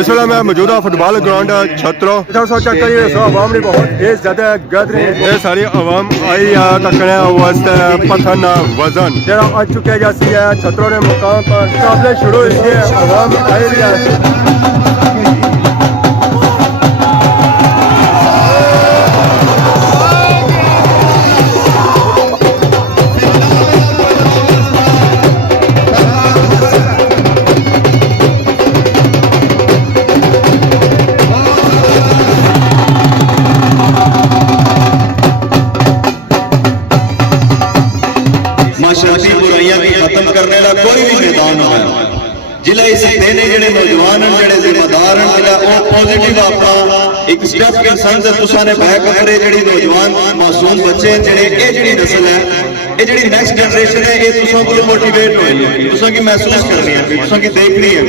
इस वेले मैं मौजूदा फुटबॉल ग्राउंड छत्रो चेक करिए अवाम ने बहुत ज़्यादा गैदरिंग ये सारी अवाम आई है तकने वास्ते पथन वजन जरा आ चुके जैसी है छत्रो ने मुकाम पर मुकाबले शुरू इसके अवाम आई है। माशरती बुराइयां खत्म करने का कोई भी मैदान हो जिला इस देने जेडे नौजवान जेडे जिम्मेदार पॉजिटिव अपना एक स्टेप इंसान से तुसा ने बैक करे जेडी नौजवान मासूम बच्चे जेडे ये जेडी नस्ल है ये जेडी नेक्स्ट जनरेशन है ये तुसा को मोटिवेट होए तुसा की महसूस करनी है तुसा की देखनी है।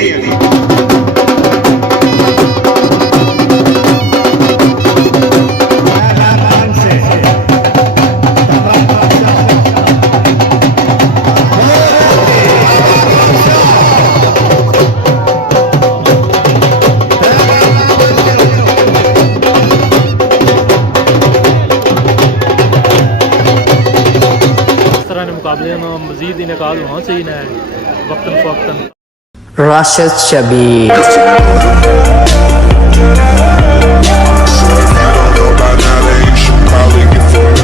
मुकाबले में मजीद इनकाद वहाँ से ही ना वक्तन फ़वक्तन। राशिद शबीर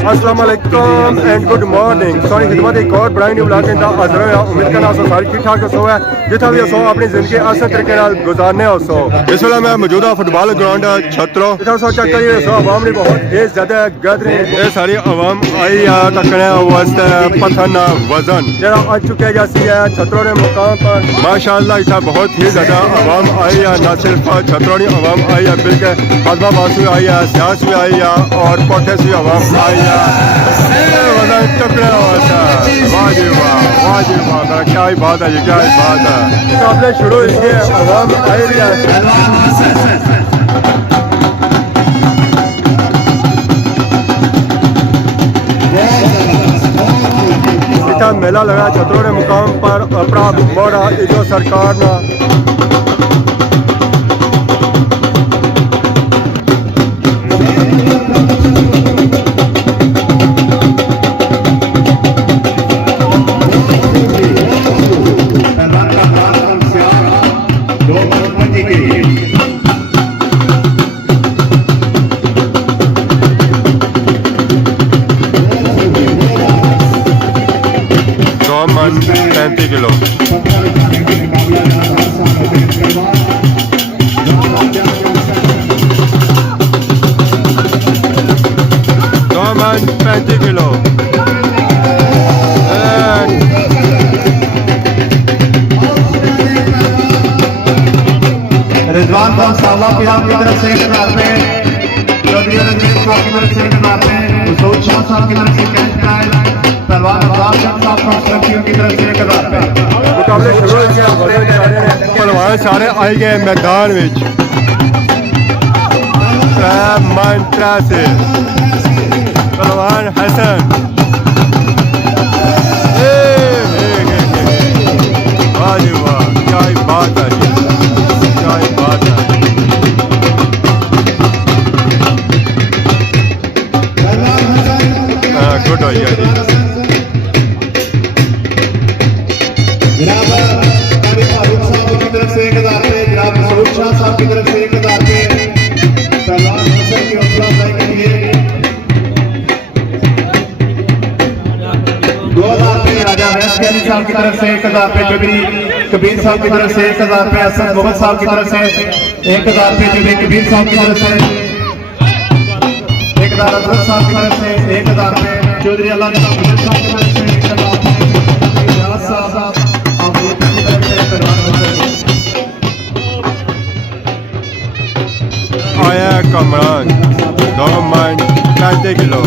अस्सलाम वालेकुम एंड गुड मॉर्निंग सारी खिदमत एक और ब्रांड न्यू ब्लॉग का हाजिर होया उम्मीद करना सो सारी ठीक ठाक सो है जितना भी सो अपनी जिंदगी आसान तरीके नाल गुजारने हो सो। इस वेले मैं मौजूदा फुटबॉल ग्राउंड छत्रो सो चेक करिए सो अवाम ने बहुत ज़्यादा गैदरिंग ये सारी अवाम आई है तकने वास्ते पथन वजन जरा आ चुके जैसी है छत्रो ने मुकाम पर माशाअल्लाह इतना बहुत ही ज़्यादा अवाम आई है न सिर्फ छत्रो की अवाम आई है बल्कि हजबाबाद भी आई है सियास भी आई है और कोठे से अवाम आई है टकरा वाजिब वाजिब क्या ही बात है ये क्या ही बात है मुकाबले शुरू इसके अवाम आई है। इतना मेला लगा छत्रों ने मुकाम पर अपना बड़ा जो सरकार ना मन 35 किलो मन 35 किलो रिजवान खान साहब की तरफ से 1000 रुपए चौधरी रंजीत साहब की तरफ से 1000 रुपए उसोद शाह साहब की तरफ से कैश प्राइज पहलवान अब्बास साहब की तरफ से 1000 रुपए मुकाबले शुरू हो गया पहलवान सारे आई गए मैदान में मंत्रा से पहलवान हसन वाह वाह क्या ही बात है क्या ही बात है। गुड हो गया जी जनाब फारूक साहब की तरफ से 1000 रुपए जनाब सूद शाह साहब की तरफ से 1000 रुपए पहलवान हसन की हौसला अफजाई के लिए 2000 रुपए राजा वैसकैनी साहब की तरफ से 1000 रुपए चौधरी कबीर साहब की तरफ से 1000 रुपए असद मोहम्मद साहब की तरफ से 1000 रुपए चौधरी कबीर साहब की तरफ से 1000 अजहर साहब की तरफ से 1000 रुपए चौधरी अल्लाह साहब की तरफ से 1000 रुपए साहब आया कमरान 2 मन 35 किलो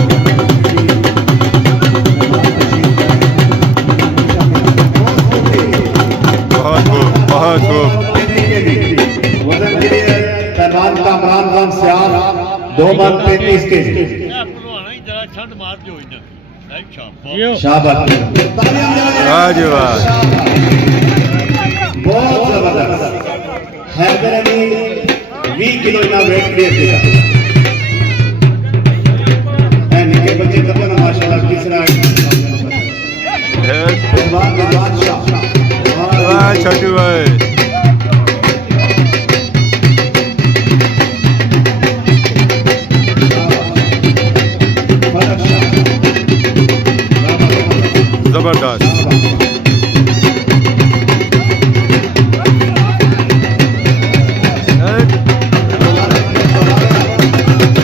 बहुत खूब बहुत खूब वजन के लिए पहलवान कामरान खान सियार 2 मन 35 केजी शाबाश वाह जी वाह बहुत जबरदस्त हैदर अली 20 किलो इना वेट दे दिया है निके बच्चे तब ना माशाल्लाह तीसरा वाह छोटू भाई जबरदस्त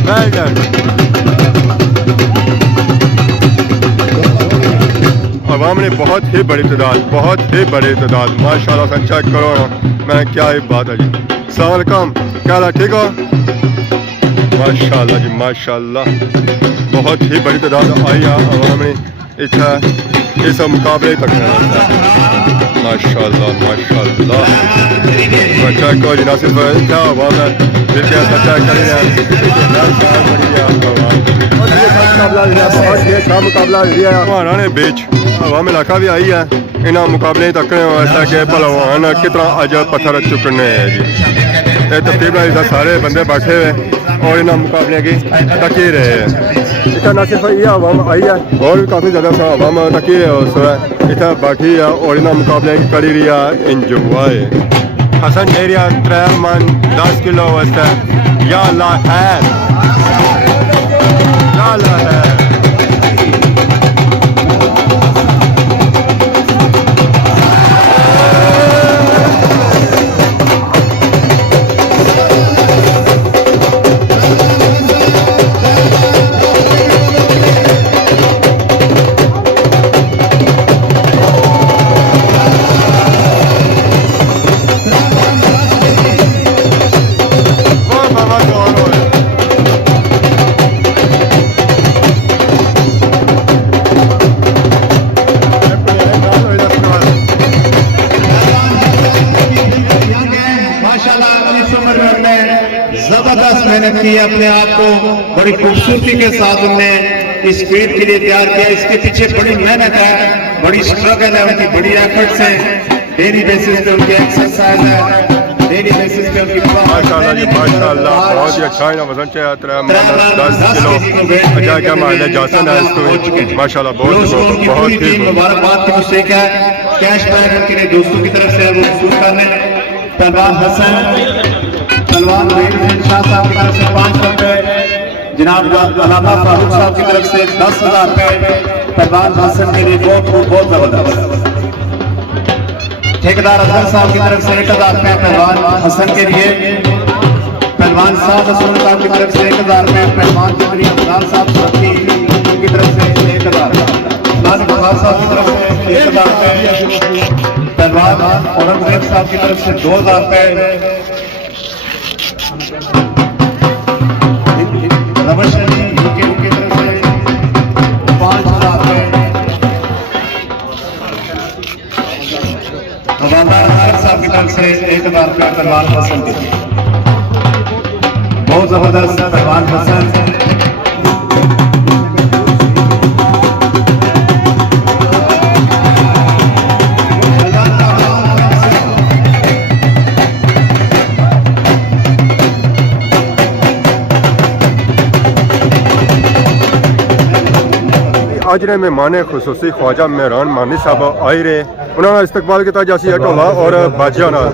well done. अवाम ने बहुत ही बड़ी तादाद माशाल्लाह से चेक करो ना मैं क्या ही बात है जी अस्सलाम वालेकुम क्या हाल है ठीक हो माशाल्लाह जी माशाल्लाह बहुत ही बड़ी तादाद आई है अवाम ने इतना इस मुकाबले तक माशाल्लाह माशाल्लाह चेक करो जी ना सिर्फ क्या अवाम है फिर क्या चेक करें बहुत ही अच्छा मुकाबला दिया हमारा ने बीच अवाम इलाका भी आई है इन्होंने मुकाबले तकने वास्ते कि पहलवान कितना अज पत्थर चुकने हैं जी ये तकरीबन सारे बंदे बैठे हुए और इन्होंने मुकाबले की तकी रहे हैं इतना ना सिर्फ ये अवाम आई है और भी काफ़ी ज़्यादा अवाम तकी रहे उस इतना बैठी है और इन्होंने मुकाबले की करी रही है इंजॉय हसन एरिया 3 मन 10 किलो वास्ते या अल्लाह है या अल्लाह है मेहनत की अपने आप को बड़ी खूबसूरती के साथ उनने इस फील्ड के लिए तैयार किया इसके पीछे बड़ी मेहनत है बड़ी स्ट्रगल है उनकी बड़ी एफर्ट्स है डेली बेसिस पे उनकी एक्सरसाइज है डेली बेसिस पे उनकी माशाल्लाह जी माशाल्लाह बहुत ही अच्छा है वजन से 10 किलो अच्छा क्या मामला जासन है इसको माशाल्लाह बहुत ही मुबारकबाद की मुस्तक है कैश बैक उनके लिए दोस्तों की तरफ से वो वसूल करने पहलवान हसन पहलवान शाह साहब की तरफ से 500 रुपए जनाब अलामा फारूक साहब की तरफ से 10,000 रुपए पहलवान हसन के लिए बहुत जबरदस्त ठेकेदार अजहर साहब की तरफ से 1,000 रुपए पहलवान हसन के लिए पहलवान साहब रसूल साहब की तरफ से 1,000 रुपए पहलवान चौधरी अफजाल साहब की तरफ से 1,000 साहब की तरफ से 1,000 रुपए पहलवान औरंगजेब साहब की तरफ से 2,000 रुपए रमेश अली यूके की तरफ से 5,000 रुपए हवालदार साहब की तरफ से 1,000 रुपए पहलवान हसन के लिए बहुत जबरदस्त पहलवान हसन आज ने मेहमान खसूसी ख्वाजा मेहरान मानी साहब आए रहे उन्होंने इस्तकबाल किया जैसी ढोला और बाजिया नाल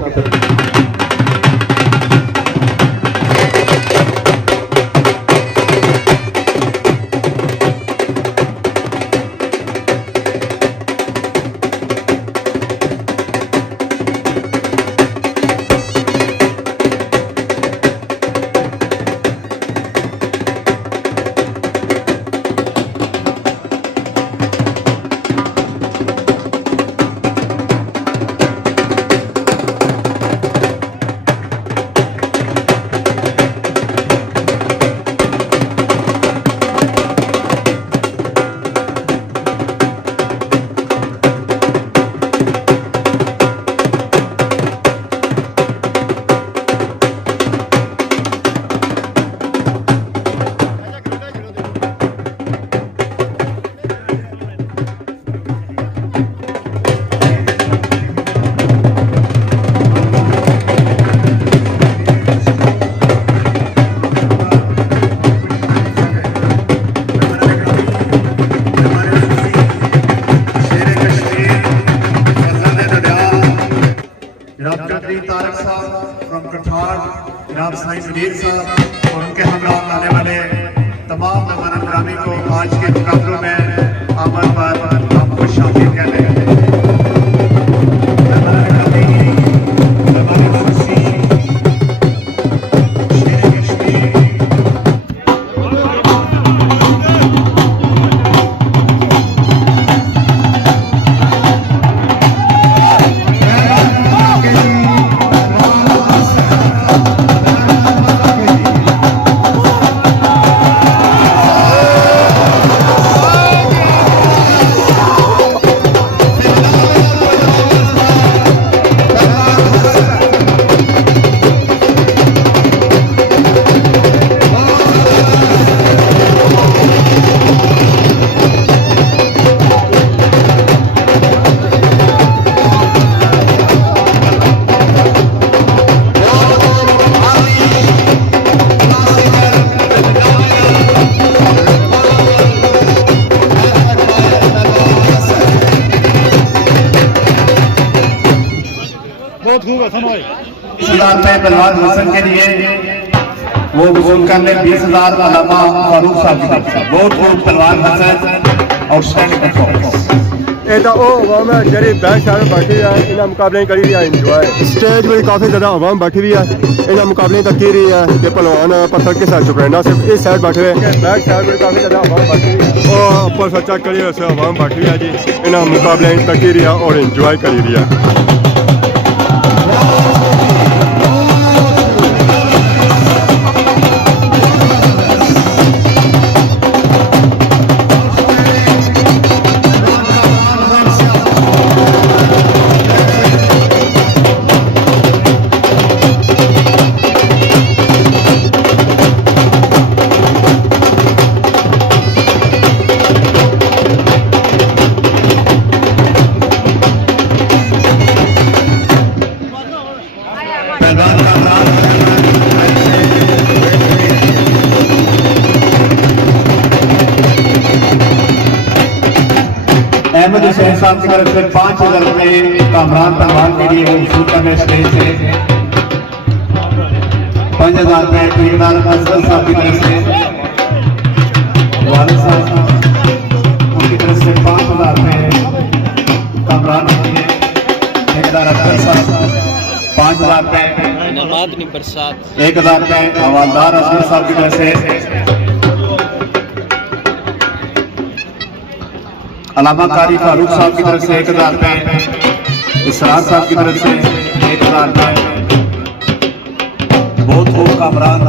करतार जनाब साईं मुनीर साहब और उनके हमरा आने वाले तमाम मेहमान ग्रामी को आज के मुकाबलों में आमद पर आपको शामिल करने पहलवान हसन के लिए वो वसूल कर ले 20,000 अलामा फारूक साहब की तरफ से। बहुत बहुत पहलवान हसन और स्टैंडिंग परफॉर्मेंस ਇਹ ਤਾਂ ਉਹ ਆਵਾਮ ਹੈ ਜਿਹੜੀ ਬੈਕ ਸਾਈਡ ਬੈਠੀ ਹੈ ਇਹਨਾਂ ਮੁਕਾਬਲੇ ਕਰੀ ਰਹੀ ਹੈ ਇੰਜੋਏ ਸਟੇਜ 'ਤੇ ਕਾਫੀ ਜ਼ਿਆਦਾ ਆਵਾਮ ਬੈਠੀ ਵੀ ਹੈ ਇਹਨਾਂ ਮੁਕਾਬਲੇ ਤੱਕ ਕੀ ਰਹੀ ਹੈ ਕਿ ਪਹਿਲਵਾਨ ਪੱਥਰ ਕੇ ਸਾਈਡ ਚੁਪਰਨਾ ਸਿਰਫ ਇਸ ਸਾਈਡ ਬੈਠੇ ਹੋਏ ਬੈਕ ਸਾਈਡ 'ਤੇ ਕਾਫੀ ਜ਼ਿਆਦਾ ਆਵਾਮ ਬੈਠੀ ਹੈ ਉਹ ਉੱਪਰ ਸੱਚਾ ਕਰੀ ਹੋਈ ਆਵਾਮ ਬੈਠੀ ਹੈ ਜੀ ਇਹਨਾਂ ਮੁਕਾਬਲੇ ਤੱਕ ਕੀ ਰਹੀ ਹੈ ਔਰ ਇੰਜੋਏ ਕਰੀ ਰਹੀ ਹੈ अहमद हुसैन साहब की तरफ से 5,000 रुपये कामरान पहलवान के लिए वसूल करने स्टेज से 5,000 रुपये ठेकेदार अफजल साहब की तरफ से वालिद साहब उनकी तरफ से 5,000 रुपये कामरान के लिए ठेकेदार अफजल साहब 5,000 रुपये बरसात 1,000 रुपये हवालदार अफजल साहब की तरफ से अलामा कारी फारूक साहब की तरफ से 1,000 रुपये इसरार साहब की तरफ से 1,000 रुपये बहुत खूब Kamran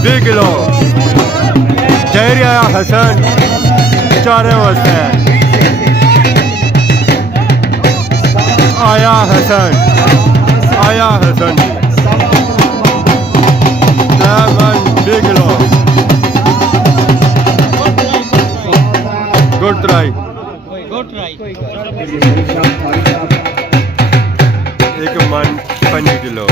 Vigilo, Jairia Hassan, Chare Hassan, Aya Hassan, Rahman Vigilo, good try. एक मन 5 किलो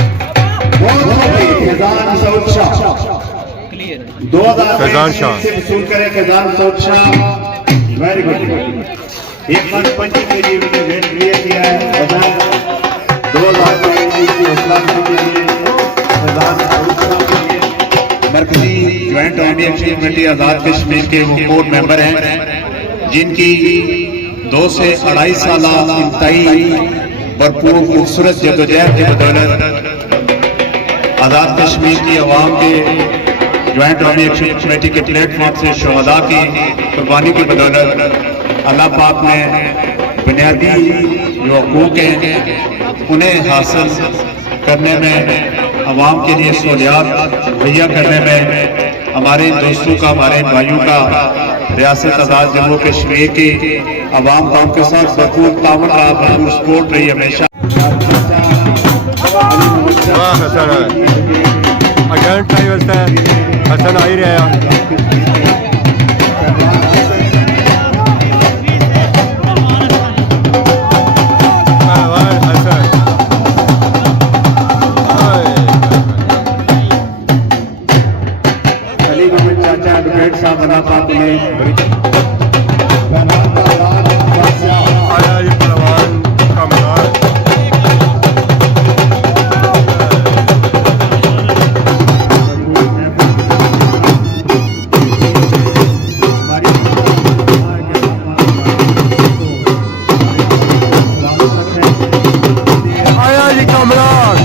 2000 फैजान शाह से वसूल करें फैजान शाह वेरी गुड 1 लाख 25 के लिए उन्होंने वेट क्लियर किया है 2 लाख की हौसला के लिए फैजान शाह के लिए मरकजी ज्वाइंट इंडियन एक्शन कमेटी आजाद कश्मीर के वो बोर्ड मेंबर हैं जिनकी 2 से 2.5 साल इंतहाई भरपूर खूबसूरत जदोजहद की बदौलत आजाद कश्मीर की आवाम के ज्वाइंट कौमी एक्शन कमेटी के प्लेटफॉर्म से शहदा की कुर्बानी की बदौलत अल्लाह पाक ने बुनियादी जो हकूक़ हैं उन्हें हासिल करने में, आवाम के लिए सहूलियात मुहैया करने में हमारे दोस्तों का, हमारे भाइयों का रियासत आज़ाद जम्मू कश्मीर की आवाम कौम के साथ भरपूर ताउन रहा, भरपूर सपोर्ट रही हमेशा। वाह हसन अगेन ट्राई वास्ते हसन आ ही रहे हैं। आया ये पहलवान कमरान आया जी कमरान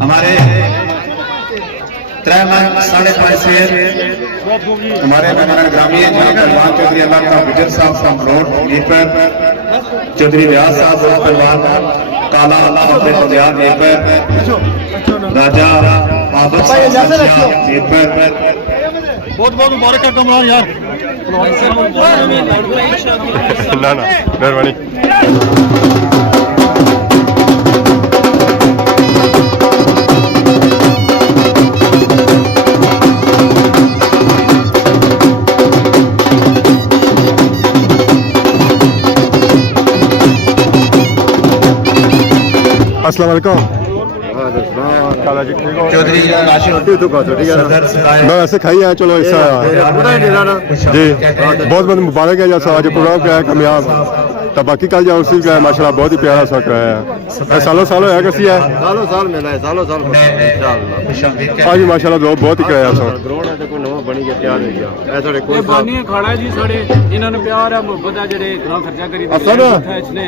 हमारे 3 मन 5.5 शेर हमारे मेहमान ग्रामीण जहाँ पहलवान चौधरी अल्लाह का गुजर साहब सम्रोड पर चौधरी व्यास साहब और पहलवान काला अपने बलियान पर राजा बाबर साहब पर बहुत बहुत मुबारक है कमरान यार। ना ना मेहरबानी। अस्सलाम वालेकुम। काला जी ठीक हो? चौधरी मैं वैसे खाई है, चलो ऐसा जी बहुत बहुत मुबारक है जैसा आज प्रोग्राम क्या है कामयाब। तो बाकी कल जाओ उसी का माशाल्लाह बहुत ही प्यारा सा कराया है। सालों सालों है कैसी है? सालों साल मिला है, सालों साल इंशाअल्लाह। आज भी माशाल्लाह बहुत ही कराया सा। ग्राउंड है कोई नवा बनी के तैयार हो गया ऐ साडे कोई बानी खड़ा जी साडे इन्हां नूं प्यार है मुहब्बत है जेडे इतना खर्चा करी इसने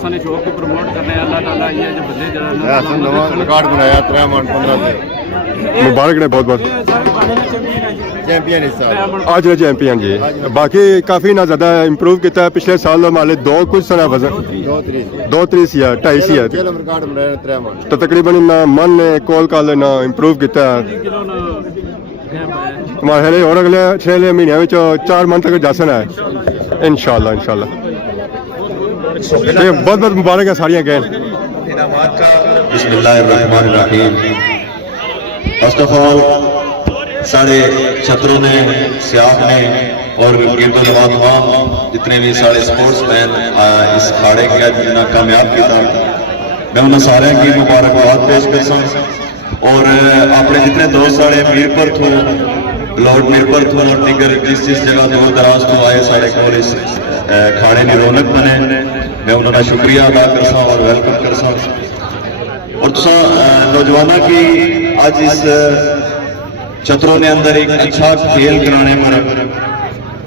साने शौक को प्रमोट करने अल्लाह ताला ये जो बंदे जरा ऐसा नवा रिकॉर्ड बनाया 3 मन 15 से मुबारक ने बहुत बहुत चैंपियन हिस्सा आज ने चैंपियन जी। बाकी काफी ना ज्यादा इंप्रूव किया है पिछले साल माले 2 कुछ सना वजन 2-3 सी है 2.5 सी है फिल्म रिकॉर्ड बनाया 3 मन तो तकरीबन ना मन ने कॉल कर लेना इंप्रूव किया है। हमारे और अगले 6 महीने में 4 मन तक जा सकना है इंशाल्लाह इंशाल्लाह। बहुत बहुत मुबारक है सारियां गेंद। बिस्मिल्लाहिर्रहमानिर्रहीम। फर्स्ट ऑफ ऑल सारे छत्रों ने, सियाफ ने और गिरदो नवा तमाम जितने भी सारे स्पोर्ट्स मैन इस खाड़े के जिन्ना कामयाब किया मैं उन्होंने सारे की मुबारकबाद पेश कर और अपने जितने दोस्त सारे मीरपुर थो लॉर्ड मीरपुर थो और दिगर जिस जगह दूर दराज तो आए सारे को इस खाड़े की रौनक बने मैं उन्होंने शुक्रिया अदा कर और वेलकम कर और तुसा नौजवानों की आज इस छत्रों ने अंदर एक अच्छा खेल कराने पर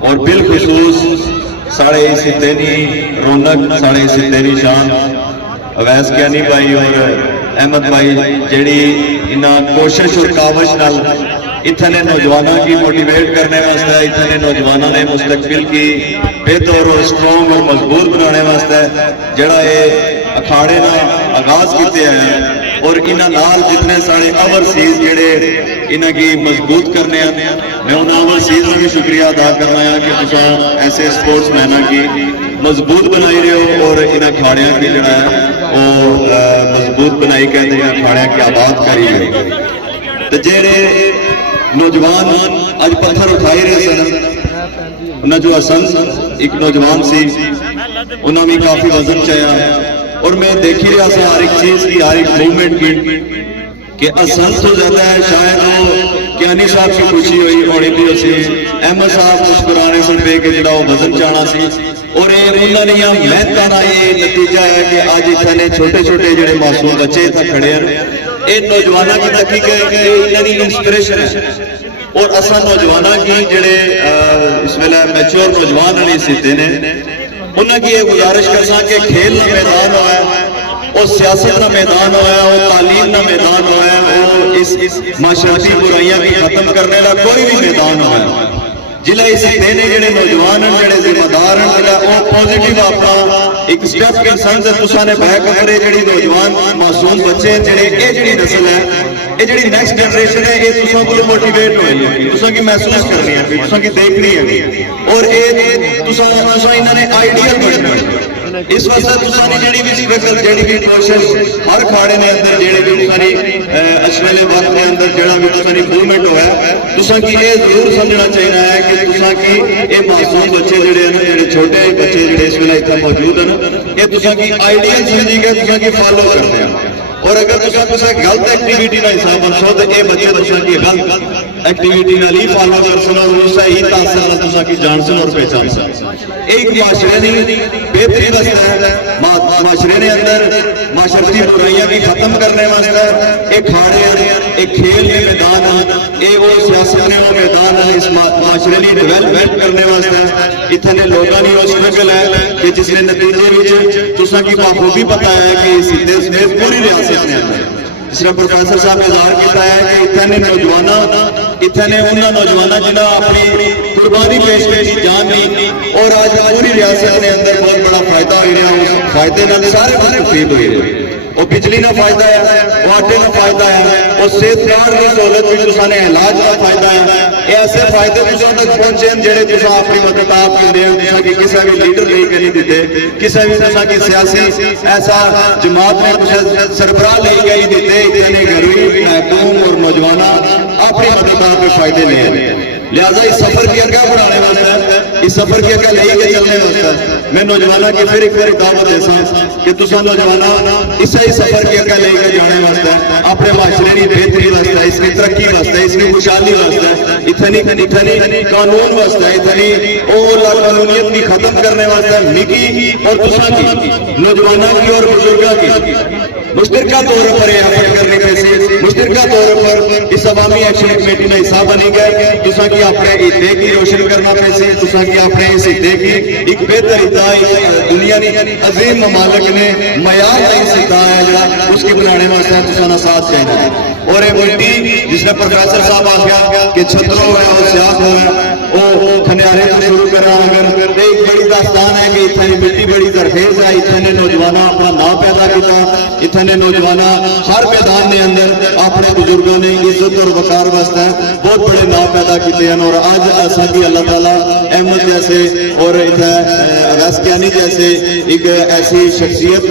और बिलखुसूस साढ़े इस इतनी रौनक साढ़े इस इतनी शान अवैस ज्ञानी भाई और अहमद भाई जेड़ी इन्ना कोशिश और कावश नाल इतने नौजवानों की मोटिवेट करने वास्ते इतने नौजवानों ने मुस्तकबिल की बेहतर और स्ट्रॉन्ग और मजबूत बनाने वास्ते जड़ा ये अखाड़े का आगाज किए हैं और इन्होंने नाल जितने सारे ओवरसीज जेड़े इन्हों की मजबूत करने मैं उन्होंने ओवरसीज का भी शुक्रिया अदा करना है कि तुम ऐसे स्पोर्ट्समैनों की मजबूत बनाई रहे हो और इन अखाड़ियों की जड़ा है वो मजबूत बनाई कहते हैं अखाड़ियों की आबाद करी रहे तो जेड़े नौजवान अज पत्थर उठाई रहे सन ਉਹਨਾਂ ਜੋ ਹਸਨ ਇੱਕ ਨੌਜਵਾਨ ਸੀ, ਉਹਨਾਂ ਵੀ ਕਾਫੀ ਵਜ਼ਨ ਚਾਇਆ और मैं देख ही रहा था हर एक चीज की, हर एक मूवमेंट की कि हसन तो ज्यादा है शायद वो ज्ञानी साहब की खुशी हुई होनी थी उसे अहमद साहब मुस्कुराने सुन पे कि जो वजन जाना सी और ये उन्होंने मेहनत का ये नतीजा है कि आज इतने छोटे छोटे जो मासूम बच्चे इतना खड़े हैं, ये नौजवानों की तकी इन्होंने इंस्पिरेशन है और असा नौजवानों की जेडे इस वेले मैच्योर नौजवान ने सीते ने उन्होंने ये गुजारिश करना कि खेल का मैदान होया, और सियासत का मैदान होया, और तालीम का मैदान होया, और इस माशरती बुराइयां की खत्म करने का कोई भी मैदान होया, जिला इस देने जेडे नौजवान जेडे जिम्मेदार हैं पॉजिटिव अपना एक स्टेप इंसान से तुसा ने बैक करे जेडी नौजवान मासूम बच्चे जेडे ये जेडी नस्ल है, ये जेडी नेक्स्ट जनरेशन है, ये तुसा को मोटिवेट होई है, तुसा की महसूस करनी है, तुसा की देखनी है और ये तुसा इन्होंने आइडियल बनना है। इस वास्ते तुसा ने जेडी भी फिक्र जेडी भी कोशिश हर खाड़े ने अंदर जेडे भी तुसानी अशवेले वक्त के अंदर जेड़ा भी तुसानी मूवमेंट होया तुसा की ये जरूर समझना चाहिए है कि तुसा की ये मासूम बच्चे जेडे हैं जेडे छोटे बच्चे जेडे इस वेले इत्थे मौजूद हैं, ये तुसा की आइडियल समझी के तुसा की फॉलो करते हैं और अगर तुसा गलत एक्टिविटी का हिस्सा बनसो तो ये बच्चे तुसा की गलत एक्टिविटी नाल ही फॉलो कर सन और सही तासर नाल तुसा की जान सन और पहचान सन। एक माशरे ने बेहतरी वास्ते माशरे ने अंदर माशरती बुराइयां की खत्म करने वास्ते एक खाड़े हैं, एक खेल के मैदान है, ये वो सियासत ने वो मैदान है इस माशरे की डेवलपमेंट करने वास्ते इतने लोगों की वो स्ट्रगल है कि जिसने नतीजे तुसा की बाखूबी पता है कि सीधे समेत पूरी रियासत ने जिसने प्रोफेसर साहब इजहार किया है कि इतने नौजवान इतने उन्होंने नौजवान जिन्हें अपनी कुर्बानी पेश की जान ली और आज पूरी रियासत के अंदर बहुत बड़ा फायदा हो रहा है, उस फायदे नाल सारे मुस्तफीद हो रहे हैं। वो बिजली का फायदा है, वाटर का फायदा है, और सेहत कार्ड की सहूलत भी तुसा ने इलाज का फायदा है, ऐसे फायदे तुसा तक पहुंचे हैं जेडे तुसा अपनी मदद आप करते हैं, तुसा की किसी भी लीडर लेके नहीं देते, किसी भी तुसा की सियासी ऐसा जमात में तुसा सरबराह लेके नहीं देते, इतने गरीब महकूम और नौजवान अपनी मदद आप फायदे ले रहे हैं। लिहाजा इस सफर की अग्गा बढ़ाने वास्ते इस सफर की अग्गा लेके चलने वास्ते मैं नौजवानों की फिर एक बार दावत देसा कि तुसा नौजवान इस सफर की अग्गा लेके जाने वास्ते अपने माशरे की बेहतरी वास्ते इसकी तरक्की वास्ते इसकी खुशहाली वास्ते इतनी कानून वास्ते इतनी कानूनियत की खत्म करने वास्ते मिकी और तुसा की नौजवानों की और बुजुर्गों की मुश्तरका तौर पर एफर्ट करने पैसे मुश्तरका तौर पर इस अवामी एक्शन कमेटी का हिस्सा बनी गए तुसा की अपने हिस्से की रोशन करना पैसे तुसा की अपने इस हिस्से की एक बेहतर हिस्सा दुनिया की अजीम ममालिक ने मयार का हिस्सा है जरा उसकी बनाने वास्ते तुसा ना साथ चाहिए और ये मिट्टी जिसने प्रोफेसर साहब आख्या कि छतरो है और सियात हो वो खनियारे तो शुरू करा अगर एक बड़ी दास्तान है कि इतनी मिट्टी बड़ी दरखेज है, इतने नौजवान अपना नाम पैदा किया, इतने नौजवान हर मैदान के अंदर अपने बुजुर्गों ने इज्जत और वकार वास्ते बहुत बड़े नाम पैदा किए हैं और आज ऐसा भी अल्लाह ताला अहमद जैसे और अवैस कियानी जैसे एक ऐसी शख्सियत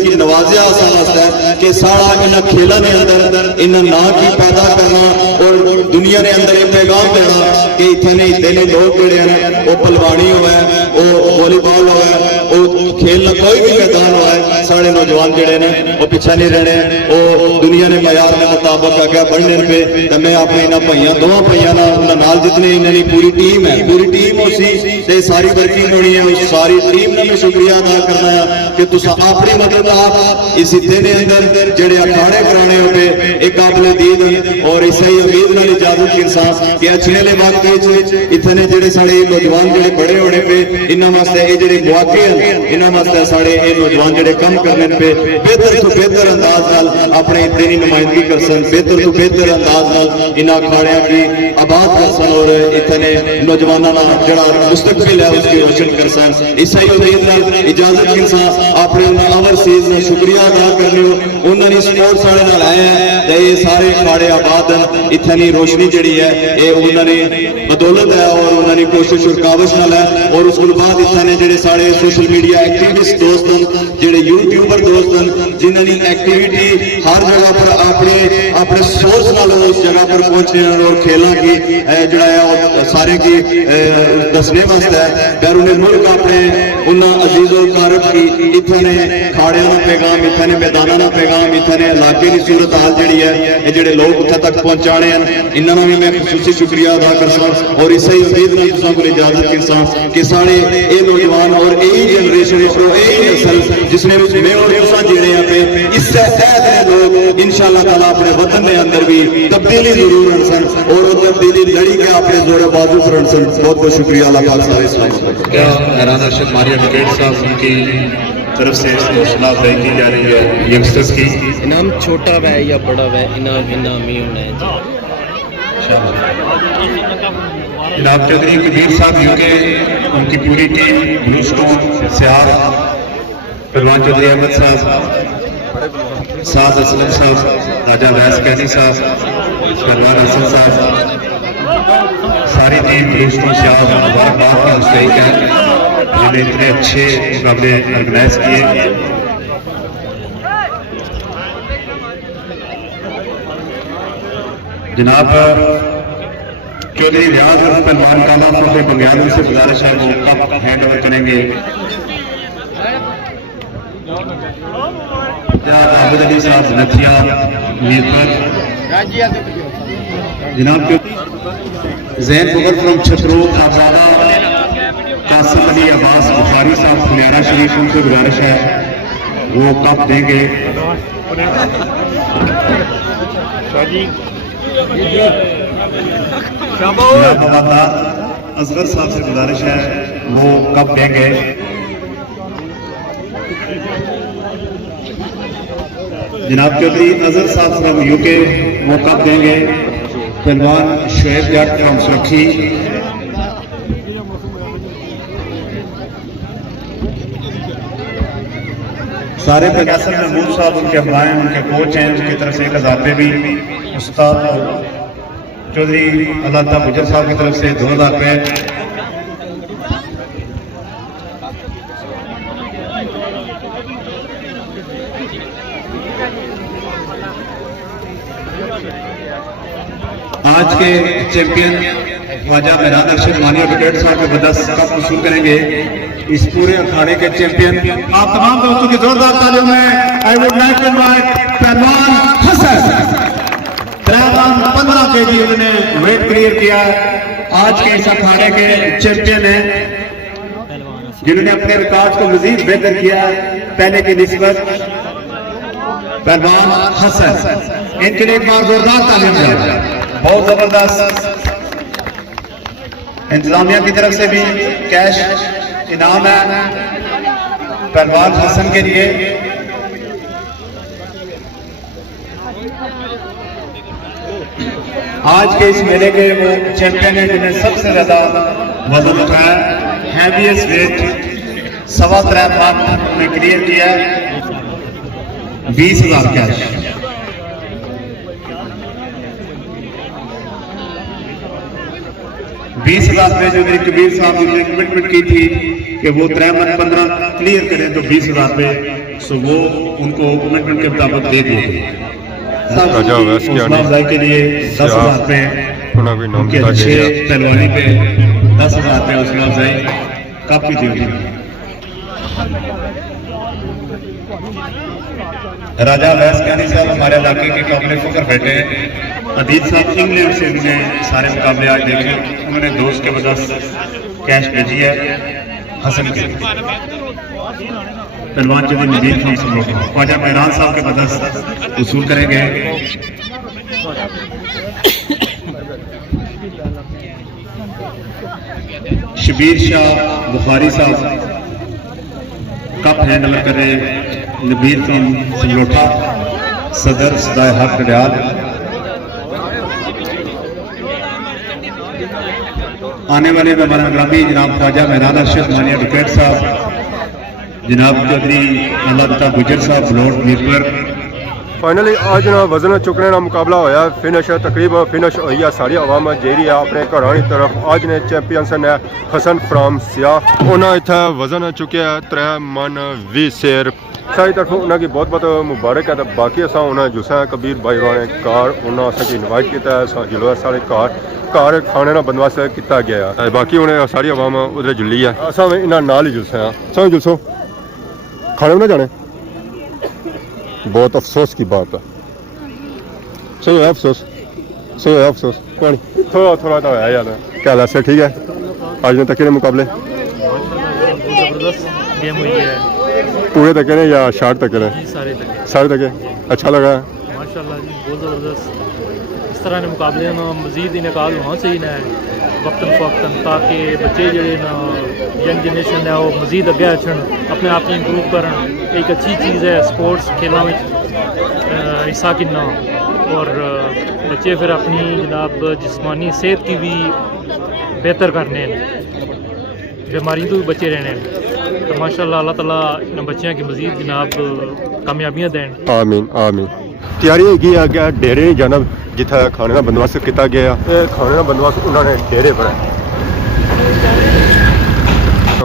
की नवाजिया वास्ते कि सारा इन खेलों के अंदर इन ना की पैदा करना और दुनिया के अंदर ये पैगाम देना कि इतने लोग जोड़े हैं वो पलवानी हुआ है वो वॉलीबॉल हुआ है वो खेलना कोई भी मैदान हुआ है साढ़े नौजवान जोड़े ने वो पिछा नहीं रहने वो दुनिया ने मयार के मुताबिक आगे बढ़ने पे तो मैं अपने इन्होंने भाइयों दोवां भाइयों नाल जितनी इन्होंने पूरी टीम है पूरी टीम उसी सारी वर्किंग होनी है उस सारी टीम का मैं शुक्रिया अदा करना है कि तुस अपनी मदद आप इस हिस्से के अंदर जेडे अखाड़े कराने होते एक काबिल दीद और इस उम्मीद नाल इजाजत के साथ कि अचने वाकई इतने जेडे साढ़े नौजवान जेडे बड़े होने पे इन्हों वास्ते ये जेडे मौके हैं इन्हों वास्ते साढ़े ये नौजवान जेडे कम करने पे बेहतर तो बेहतर अंदाज नाल अपने इतने की नुमाइंदगी कर सन बेहतर तो बेहतर अंदाज नाल इन अखाड़ियां की आबाद कर सन और इतने नौजवानों का जड़ा मुस्तकबिल है उसकी रोशन कर सन इसी उम्मीद नाल इजाजत के साथ अपने ओवरसीज में शुक्रिया अदा करने उन्होंने सपोर्ट साढ़े नाल आए हैं ये सारे अखाड़े आबाद इतनी रोशनी जी है ये उन्होंने बदौलत है और उन्होंने कोशिश और काविश नाल है और उसके बाद इतने जेडे साढ़े सोशल मीडिया एक्टिविस्ट दोस्त हैं, जेडे यूट्यूबर दोस्त हैं, जिन्होंने एक्टिविटी हर जगह पर अपने अपने सोर्स नाल उस जगह पर पहुंचे हैं और खेलों की जड़ा है सारे की दसने वास्ते बैरून मुल्क अपने उन्होंने अजीजो कारब की इतने ने खाड़िया का पैगाम, इतने मैदाना का पैगाम, इतने इलाके की सूरत हाल जी है, ये जोड़े लोग उत्थे तक पहुंचाने हैं, इन्होंने भी मैं खसूसी शुक्रिया अदा करसा और इसे उम्मीद में तुसां को इजाजत करसा कि सारे ये नौजवान और यही जनरेशन यही नस्ल जिसने मैं और तुसां जीने हैं पे इससे ऐसे लोग इंशाअल्लाह ताला अपने वतन के अंदर भी तब्दीली जरूर सन और वो तब्दीली लड़ी के अपने जोड़े बाजू पर सन। बहुत बहुत शुक्रिया अल्लाह पाक सारे इस्लाम। क्या हैरान अरशद मारिया ब्रिगेड साहब उनकी तरफ से हौसला अफजाई की जा रही है यंगस्टर्स की। इनाम छोटा वह या बड़ा वह इनाम इनामी होना है जनाब चौधरी कबीर साहब यूके उनकी पूरी टीम ब्लू स्टोन सियार पहलवान चौधरी अहमद साहब, साद असलम साहब, राजा वैस कैदी साहब, पहलवान हसन साहब, सारी टीम ब्लू स्टोन सियार मुबारकबाद का मुस्तहिक है जिन्होंने इतने अच्छे मुकाबले ऑर्गेनाइज किए। जनाब चौधरी रियाज और पहलवान काला फतेह बंगाली से गुजारिश है वो कप हैंड ओवर करेंगे। आबद अली साहब नथिया मीरपुर, जनाब जैन मुगल फ्रॉम छतरो खाजाना, कासिम अली अब्बास बुखारी साहब फुलियारा शरीफ, उनसे गुजारिश है वो कप देंगे। असगर साहब से गुजारिश है वो कप देंगे। जनाब चौधरी अजहर साहब फ्रॉम यूके वो कप देंगे। पहलवान शुएब जट फ्रॉम सुरखी, सारे पैगासर महमूद साहब उनके अब्बाएं उनके कोच हैं, उनकी तरफ से 1000 रुपये भी उस्ताद चौधरी अल्लाह गुजर साहब की तरफ से 2000 रुपये। आज के चैंपियन ख्वाजा मेहरान अरशद मानिया ब्रिगेड साहब के बदस कप वसूल करेंगे। इस पूरे अखाड़े के चैंपियन आप तमाम दोस्तों की जोरदार तालियों में I would like to invite पहलवान हसन। 15 केजी उन्होंने वेट क्लियर किया, आज के इस अखाड़े के चैंपियन हैं जिन्होंने अपने रिकॉर्ड को मजीद बेहतर किया पहले की निस्बत। पहलवान हसन, इनके लिए एक बार जोरदार तालियां। बहुत जबरदस्त इंतजामिया की तरफ से भी कैश इनाम है पहलवान हसन के लिए। आज के इस मेले के वो चैंपियन है जिन्हें सबसे ज्यादा वजन उठाया, हैवीएस्ट वेट 3.25 लाख में क्लियर किया, 20,000 कैश। ₹20,000 जो मेरी कबीर साहब ने कमिटमेंट की थी कि वो 3-15 क्लियर करें तो 20,000 रुपये, सो वो उनको कमिटमेंट के मुताबिक दे दिए। राजा वैस के लिए 10,000 रुपये, उनके अच्छे पहलवानी पे 10,000 रुपये हौसला अफजाई काफी दी। राजा वैस कैदी साहब हमारे इलाके के काबिल फख्र बैठे हैं। अदीत साहब इंग्लैंड से उन्होंने सारे मुकाबले आज देखे, उन्होंने दोस्त के बदस कैश भेजी है हसन के। पहलवान चौधरी नबील खान से ख्वाजा मेहरान साहब के बदस वसूल करेंगे। शबीर शाह बुखारी साहब कप हैंडल कर रहे। नबील खान समलोठा सदर सदाए हक डयाल। आने वाले मेहमान ग्रामी जनाब ख्वाजा मेहरान अरशद मानिया ब्रिगेड साहब, जनाब चौधरी अल्लाह गुजर साहब बलोट मीरपुर, फाइनली आज ना वजन चुकने का मुकाबला होया फिनिश तकरीबन फिनिश हुई है सारी आवाम जेरी है अपने घरों की तरफ आज ने चैंपियंस ने हसन फ्राम सियाह उन्हें इतना वजन चुकया 3 मन 20 सेर सारी तरफ उन्होंने बहुत बहुत मुबारक है। तो बाकी असा उन्हें जुसा कबीर भाई ने कार उन्हें असा इनवाइट किया है जुलो सारे कार खाने का बंदोबस्त किया गया है। बाकी उन्हें सारी आवाम उधर जुली है असा इन्होंने नाल ही जुलसा सब जुलसो खाने में ना जाने बहुत अफसोस की बात है। सही है अफसोस कोई थोड़ा थोड़ा तो है यार क्या ऐसे ठीक है। आज तक के मुकाबले जबरदस्त गेम हुई है पूरे तक ने या शार्ट तक ने जी, सारे तक अच्छा लगा माशाल्लाह जी बहुत ज़बरदस्त। इस तरह के मुकाबले ना मज़ीद इनकाद होना चाहिए ना वक्तन फ़वक्तन ताकि बच्चे जड़े ना यंग जनरेशन है वो मज़ीद अगे अचन अपने आप को इंप्रूव करन। एक अच्छी चीज़ है स्पोर्ट्स खेलों में हिस्सा कितना और बच्चे फिर अपनी जनाब जिस्मानी सेहत की भी बेहतर करने बीमारी तो भी बचे रहने। तो माशाल्लाह अल्लाह ताला इन बच्चों की मज़ीद जनाब कामयाबियाँ दें। आमीन आमीन। तैयारी हैगी अगे डेरे जाना जिथे खाने का बंदोबस्त किया गया खाने का बंदोबस्त उन्होंने डेरे पर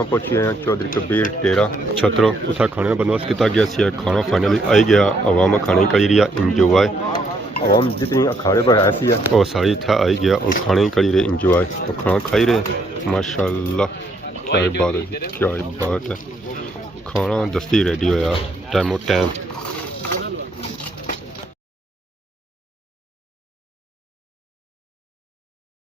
पहुंचे हैं चौधरी कबीर डेरा छतरो उतना खाने का बंदोबस्त किया गया सी खाना फाइनली आई गया आवाम खाने करी रही इंजॉय आवाम जितनी अखाड़े पर ऐसी है और सारी इतना आई गया और खाने ही करी रहे इंजॉय और खाना खाई रहे माशाल्लाह क्या बात है क्या बात है। खाना दस्ती रेडी होया टाइमो टाइम